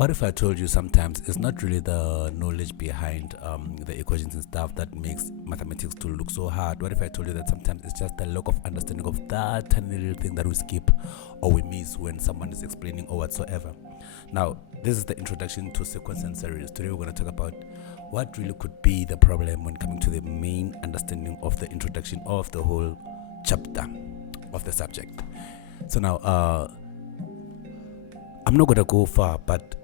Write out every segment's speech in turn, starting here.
What if I told you sometimes it's not really the knowledge behind the equations and stuff that makes mathematics to look so hard? What if I told you that sometimes it's just the lack of understanding of that tiny little thing that we skip or we miss when someone is explaining or whatsoever? Now, this is the introduction to sequence and series. Today we're going to talk about what really could be the problem when coming to the main understanding of the introduction of the whole chapter of the subject. So now, I'm not gonna go far, but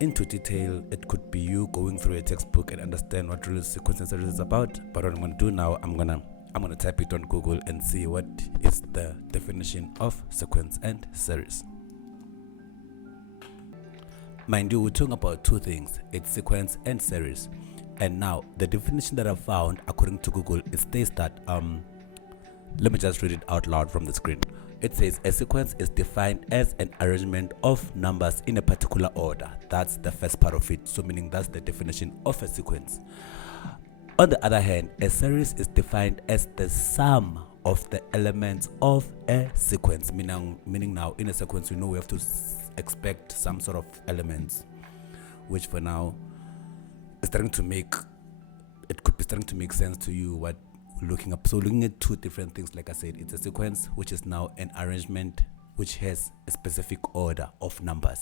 into detail, it could be you going through a textbook and understand what really sequence and series is about. But what I'm gonna do now, I'm gonna type it on Google and see what is the definition of sequence and series. Mind you, we're talking about two things: it's sequence and series. And now the definition that I found according to Google, it states that let me just read it out loud from the screen. It says a sequence is defined as an arrangement of numbers in a particular order. That's the first part of it. So meaning that's the definition of a sequence. On the other hand, a series is defined as the sum of the elements of a sequence. Meaning now in a sequence, we know we have to expect some sort of elements, which for now is starting to make sense to you what looking up. So looking at two different things, like I said, it's a sequence which is now an arrangement which has a specific order of numbers,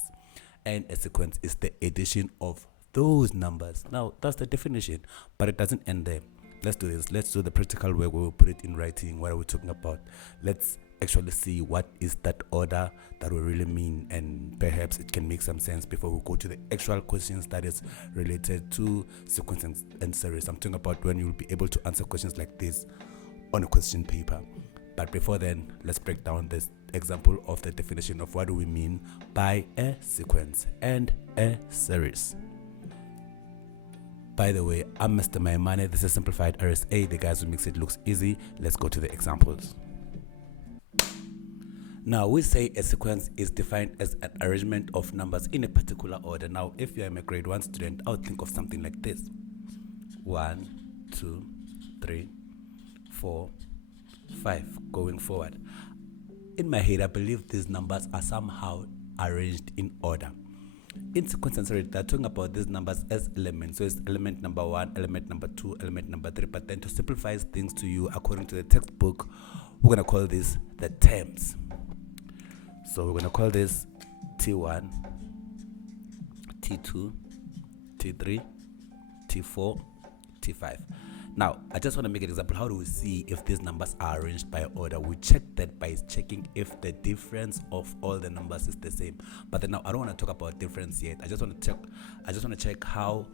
and a sequence is the addition of those numbers. Now that's the definition, but it doesn't end there. Let's do this. Let's do the practical way where we'll put it in writing. What are we talking about? Let's actually see what is that order that we really mean, and perhaps it can make some sense before we go to the actual questions that is related to sequence and series. I'm talking about when you'll be able to answer questions like this on a question paper. But before then, let's break down this example of the definition of what do we mean by a sequence and a series. By the way, I'm Mr. Maimane. This is Simplified RSA, the guys who makes it looks easy. Let's go to the examples. Now, we say a sequence is defined as an arrangement of numbers in a particular order. Now, if you're a grade 1 student, I would think of something like this: 1, 2, 3, 4, 5, going forward. In my head, I believe these numbers are somehow arranged in order. In sequence and series, they're talking about these numbers as elements. So it's element number 1, element number 2, element number 3. But then to simplify things to you, according to the textbook, we're going to call this the terms. So we're going to call this T1, T2, T3, T4, T5. Now, I just want to make an example. How do we see if these numbers are arranged by order? We check that by checking if the difference of all the numbers is the same. But then now I don't want to talk about difference yet. I just want to check how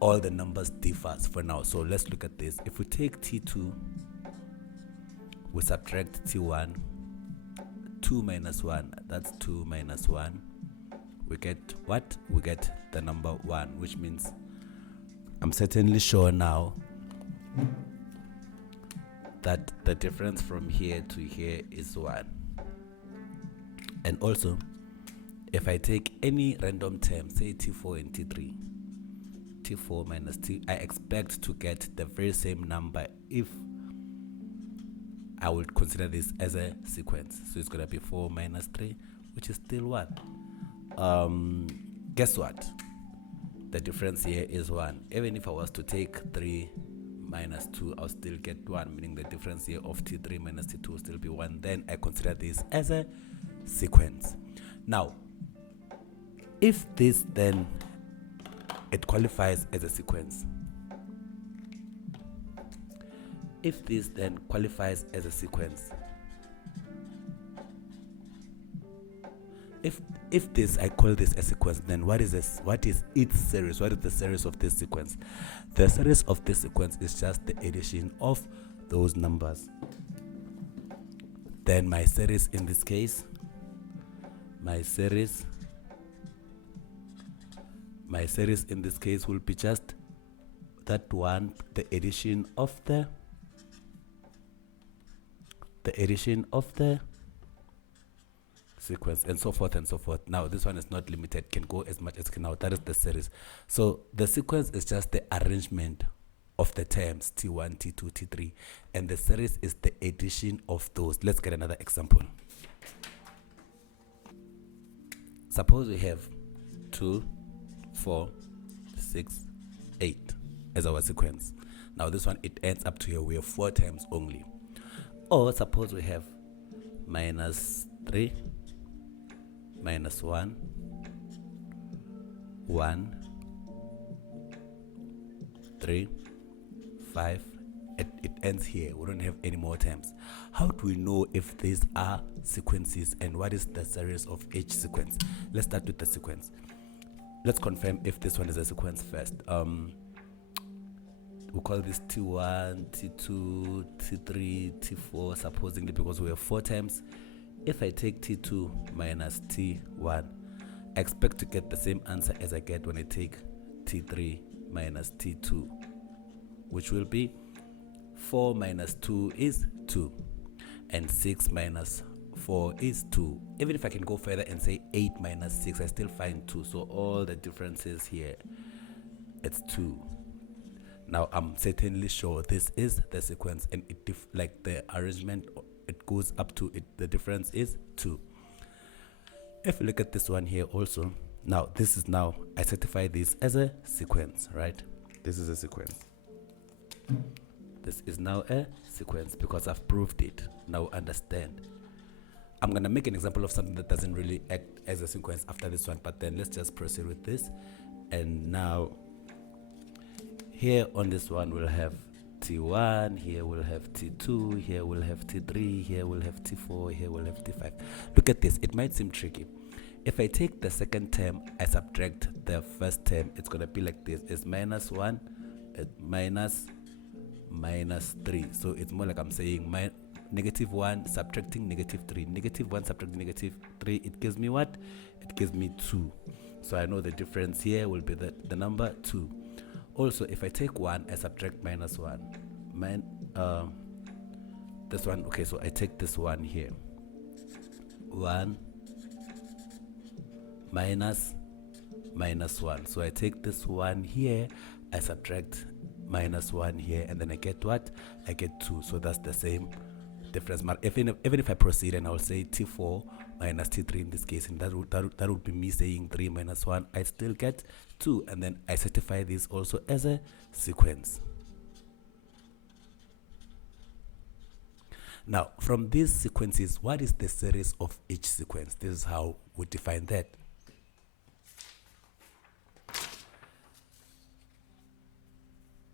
all the numbers differs for now. So let's look at this. If we take T2, we subtract T1, 2 minus 1, that's 2 minus 1. We get what? We get the number 1, which means I'm certainly sure now that the difference from here to here is 1. And also, if I take any random term, say T4 and T3, T4 minus T, I expect to get the very same number if I would consider this as a sequence. So it's going to be 4 minus 3, which is still 1. Guess what? The difference here is 1. Even if I was to take 3 minus 2, I'll still get 1, meaning the difference here of T3 minus T2 will still be 1. Then I consider this as a sequence. Now, if this then, it qualifies as a sequence. If this then qualifies as a sequence, if this, I call this a sequence, then what is this? What is its series? What is the series of this sequence? The series of this sequence is just the addition of those numbers. Then my series in this case, my series in this case will be just that one, the addition of the sequence, and so forth and so forth. Now this one is not limited, can go as much as can. Now that is the series. So the sequence is just the arrangement of the terms T1, T2, T3, and the series is the addition of those. Let's get another example. Suppose we have 2 2, 4, 6, 8 as our sequence. Now this one, it ends up to here. We have 4 times only. Or suppose we have minus 3, minus 1, 1, 3, 5. It ends here. We don't have any more terms. How do we know if these are sequences and what is the series of each sequence? Let's start with the sequence. Let's confirm if this one is a sequence first. We'll call this T1, T2, T3, T4, supposedly, because we have 4 terms. If I take T2 minus T1, I expect to get the same answer as I get when I take T3 minus T2, which will be 4 minus 2 is 2, and 6 minus 4 is 2. Even if I can go further and say 8 minus 6, I still find 2. So all the differences here, it's 2. Now I'm certainly sure this is the sequence, and it like the arrangement, it goes up to it. The difference is 2. If you look at this one here also, now this is now, I certify this as a sequence, right? This is a sequence. This is now a sequence because I've proved it. Now understand. I'm going to make an example of something that doesn't really act as a sequence after this one, but then let's just proceed with this. And now here on this one we'll have T1, here we'll have T2, here we'll have T3, here we'll have T4, here we'll have T5. Look at this. It might seem tricky. If I take the second term, I subtract the first term, it's going to be like this. It's minus 1, minus 3. So it's more like I'm saying negative 1 subtracting negative 3. Negative 1 subtracting negative 3, it gives me what? It gives me 2. So I know the difference here will be the number 2. Also, if I take 1, I subtract minus 1. This one, okay, so I take this one here. 1 minus 1. So I take this 1 here, I subtract minus 1 here, and then I get what? I get 2. So that's the same difference. Even if I proceed and I'll say T4 minus T3 in this case, and that would be me saying 3 minus 1, I still get 2, and then I certify this also as a sequence. Now, from these sequences, what is the series of each sequence? This is how we define that.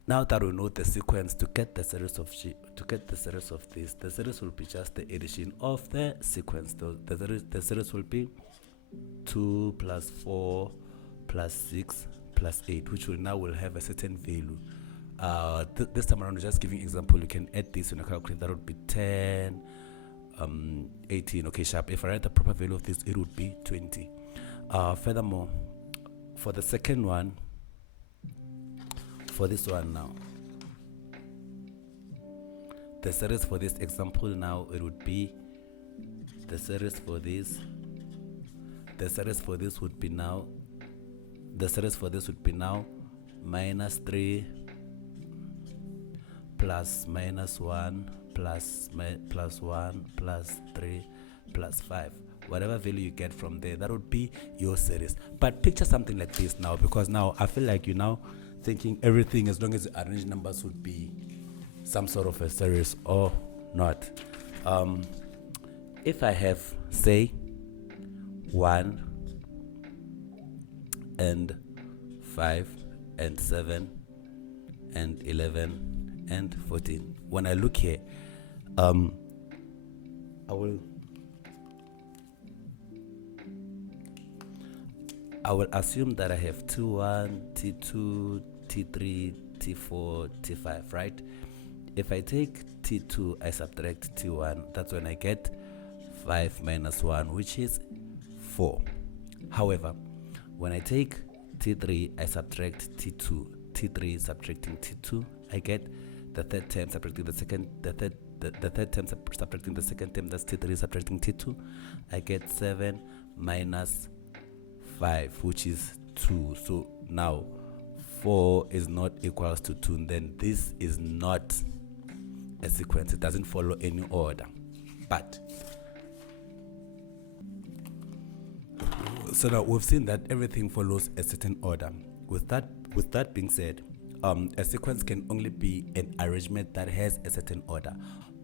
Now that we know the sequence, to get the series of this, the series will be just the addition of the sequence. The series will be 2 plus 4 plus 6 plus 8, which will have a certain value. This time around, just giving example, you can add this in a calculator. That would be 10, 18. Okay, sharp. If I write the proper value of this, it would be 20. Furthermore, for the second one, for this one now, the series for this example now, it would be the series for this would be now minus 3 plus minus 1 plus 1 plus 3 plus 5. Whatever value you get from there, that would be your series. But picture something like this now, because now I feel like you now thinking everything, as long as the arranged numbers, would be some sort of a series or not. If I have, say, 1 and 5 and 7 and 11 and 14, when I look here, I will assume that I have T1, T2, T3, T4, T5, right? If I take T2, I subtract T1, that's when I get 5 minus 1, which is 4. However, when I take T3, I subtract T2. T3 subtracting T2, I get the third term subtracting the second, the third term subtracting the second term, that's T3 subtracting T2. I get 7 minus 5, which is 2. So now 4 is not equals to 2, then this is not a sequence. It doesn't follow any order. But So now we've seen that everything follows a certain order. With that being said, a sequence can only be an arrangement that has a certain order.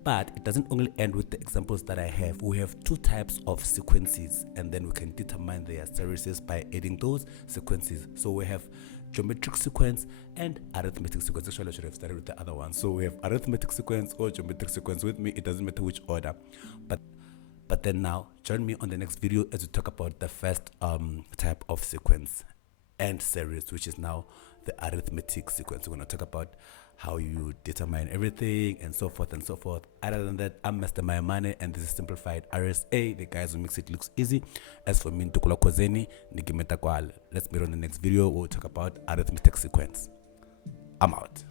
But it doesn't only end with the examples that I have. We have two types of sequences, and then we can determine their series by adding those sequences. So we have geometric sequence and arithmetic sequence. Actually, I should have started with the other one. So we have arithmetic sequence or geometric sequence. With me, it doesn't matter which order. But then now, join me on the next video as we talk about the first type of sequence and series, which is now the arithmetic sequence. We're going to talk about how you determine everything and so forth and so forth. Other than that, I'm Mr. Maimane and this is Simplified RSA, the guys who makes it looks easy. As for me, Ntukula Kozeni, Nikimeta Kwal. Let's meet on the next video. We'll talk about arithmetic sequence. I'm out.